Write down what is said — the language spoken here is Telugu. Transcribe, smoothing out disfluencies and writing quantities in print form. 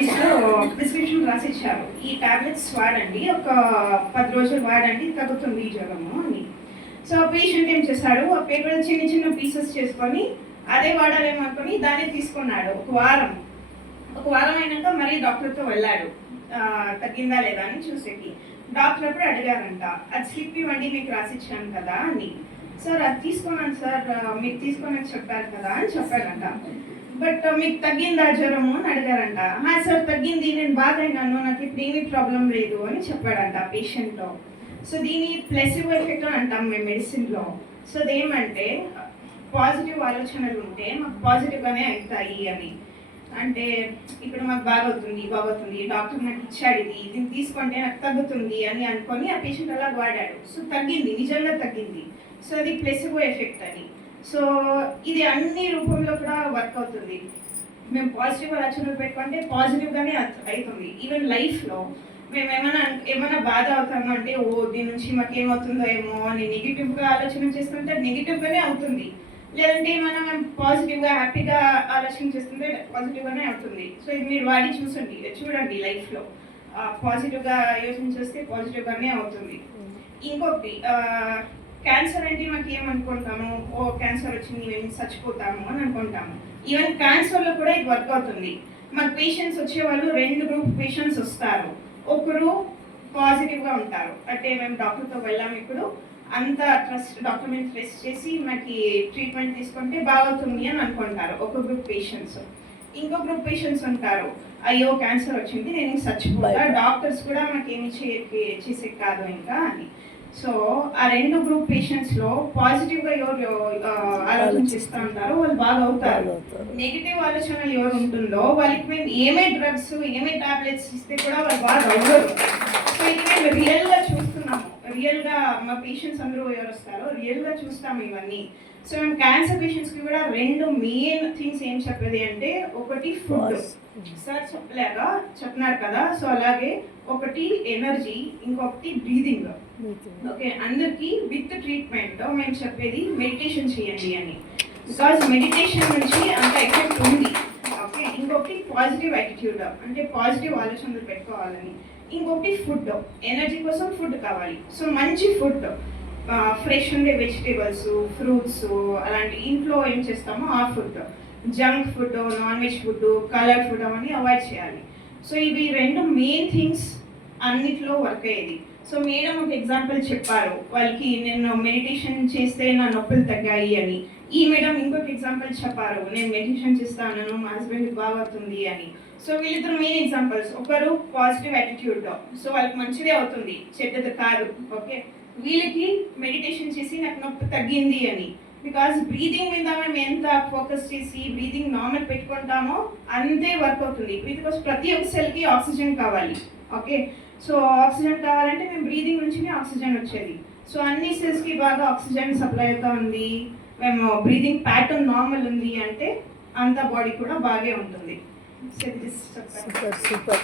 ప్రిస్క్రిప్షన్ రాసిచ్చారు. ఈ టాబ్లెట్స్ వాడండి, ఒక 10 రోజులు వాడండి, తగ్గుతుంది ఈ జ్వరము అని. సో పేషెంట్ ఏం చేశాడు, ఆ పేపర్ చిన్న చిన్న పీసెస్ చేసుకొని అదే వాడాలేమో అనుకొని దాన్ని తీసుకున్నాడు. ఒక వారం అయినాక మరీ డాక్టర్తో వెళ్ళాడు తగ్గిందా లేదా అని చూసేకి. డాక్టర్ అప్పుడు అడిగారంట, అది స్లిప్ ఇవ్వండి మీకు రాసిచ్చాను కదా అని. సార్ అది తీసుకున్నాను సార్, మీరు తీసుకుని చెప్పారు కదా అని చెప్పారంట. బట్ మీకు తగ్గిందా జ్వరము అని అడిగారంట. సార్ తగ్గింది, నేను బాగైనాను, నాకు ఇప్పుడు ఏమీ ప్రాబ్లం లేదు అని చెప్పాడంట పేషెంట్. సో దీని ప్లెసిబో ఎఫెక్ట్ అని అంటాం మేము మెడిసిన్లో. సో అదేమంటే పాజిటివ్ ఆలోచనలు ఉంటే మాకు పాజిటివ్గానే అవుతాయి అని. అంటే ఇప్పుడు మాకు బాగవుతుంది, డాక్టర్ నాకు ఇచ్చాడు, దీన్ని తీసుకుంటే నాకు తగ్గుతుంది అని అనుకొని ఆ పేషెంట్ అలా వాడాడు. సో తగ్గింది, నిజంగా తగ్గింది. సో అది ప్లెసిబో ఎఫెక్ట్ అని. సో ఇది అన్ని రూపంలో కూడా వర్క్ అవుతుంది. మేము పాజిటివ్ ఆలోచనలు పెట్టుకుంటే పాజిటివ్గానే అవుతుంది. ఈవెన్ లైఫ్లో మేము ఏమైనా బాధ అవుతాము అంటే దీని నుంచి మాకు ఏమవుతుందో ఏమో అని నెగిటివ్గా ఆలోచన చేస్తుంటే నెగిటివ్గానే అవుతుంది. లేదంటే మనం పాజిటివ్గా హ్యాపీగా ఆలోచన చేస్తుంటే పాజిటివ్గానే అవుతుంది. సో ఇది మీరు వాడి చూడండి లైఫ్లో పాజిటివ్గా యోచన చేస్తే పాజిటివ్గానే అవుతుంది. ఇంకొకటి క్యాన్సర్ అంటే మాకు ఏమనుకుంటాము, క్యాన్సర్ వచ్చింది మేము చచ్చిపోతాము అని అనుకుంటాము. ఈవెన్ క్యాన్సర్లో కూడా ఇది వర్క్ అవుతుంది. మాకు పేషెంట్స్ వచ్చేవాళ్ళు 2 గ్రూప్ పేషెంట్స్ వస్తారు. ఒకరు పాజిటివ్గా ఉంటారు, అంటే మేము డాక్టర్తో వెళ్ళాము, ఇప్పుడు అంత డాక్టర్ మీద ట్రస్ట్ చేసి మనకి ట్రీట్మెంట్ తీసుకుంటే బాగుంటుంది అని అనుకుంటారు ఒక గ్రూప్ పేషెంట్స్. ఇంకో గ్రూప్ పేషెంట్స్ ఉంటారు, అయ్యో క్యాన్సర్ వచ్చింది నేను చచ్చిపోతా, డాక్టర్స్ కూడా మాకేమి చేసే కాదు ఇంకా అని. సో ఆ 2 గ్రూప్ పేషెంట్స్లో పాజిటివ్గా ఎవరు ఆలోచన చేస్తూ ఉంటారో వాళ్ళు బాగా అవుతారు. నెగిటివ్ ఆలోచనలు ఎవరు ఉంటుందో వాళ్ళకి మేము ఏమే డ్రగ్స్ ఏమే టాబ్లెట్స్ ఇస్తే కూడా వాళ్ళు బాగా అవ్వరు. సో ఇది మేము రియల్గా చూస్తున్నాము. రియల్గా మా పేషెంట్స్ అందరూ ఎవరు వస్తారో రియల్గా చూస్తాము ఇవన్నీ. సో మేము క్యాన్సర్ పేషెంట్స్కి కూడా 2 మెయిన్ థింగ్స్ ఏం చెప్పేది అంటే, ఒకటి ఫుడ్, సార్ చెప్తున్నారు కదా, సో అలాగే ఒకటి ఎనర్జీ, ఇంకొకటి బ్రీదింగ్. ఓకే, అందరికి విత్ ట్రీట్మెంట్ మేము చెప్పేది మెడిటేషన్ చేయండి అని, బికాజ్ మెడిటేషన్ నుంచి అంత ఎఫెక్ట్ ఉంది. ఓకే, ఇంకొకటి పాజిటివ్ యాటిట్యూడ్, అంటే పాజిటివ్ ఆలోచనలు పెట్టుకోవాలని. ఇంకొకటి ఫుడ్, ఎనర్జీ కోసం ఫుడ్ కావాలి. సో మంచి ఫుడ్, ఫ్రెష్ ఉండే వెజిటేబుల్స్, ఫ్రూట్స్, అలాంటి ఇంట్లో ఏం చేస్తామో ఆ food. Junk food, non veg food, colour food అవన్నీ అవాయిడ్ చేయాలి. సో ఇవి 2 మెయిన్ థింగ్స్ అన్నిట్లో వర్క్ అయ్యేది. సో మేడం ఒక ఎగ్జాంపుల్ చెప్పారు, వాళ్ళకి నేను మెడిటేషన్ చేస్తే నా నొప్పులు తగ్గాయి అని. ఈ మేడం ఇంకొక ఎగ్జాంపుల్ చెప్పారు, నేను మెడిటేషన్ చేస్తాను మా హస్బెండ్కి బాగుంది అని. సో వీళ్ళిద్దరు మెయిన్ ఎగ్జాంపుల్స్. ఒకరు పాజిటివ్ యాటిట్యూడ్, సో వాళ్ళకి మంచిదే అవుతుంది, చెడ్డది కాదు. ఓకే, వీళ్ళకి మెడిటేషన్ చేసి నాకు నొప్పి తగ్గింది అని. బికాజ్ బ్రీదింగ్ మీద మేము ఎంత ఫోకస్ చేసి బ్రీదింగ్ నార్మల్ పెట్టుకుంటామో అంతే వర్క్ అవుతుంది. బికాజ్ ప్రతి ఒక్క సెల్కి ఆక్సిజన్ కావాలి. ఓకే, సో ఆక్సిజన్ కావాలంటే మేము బ్రీదింగ్ నుంచినే ఆక్సిజన్ వచ్చేది. సో అన్ని సెల్స్కి బాగా ఆక్సిజన్ సప్లై అవుతా ఉంది, మేము బ్రీదింగ్ ప్యాటర్న్ నార్మల్ ఉంది అంటే అంత బాడీ కూడా బాగే ఉంటుంది. సూపర్.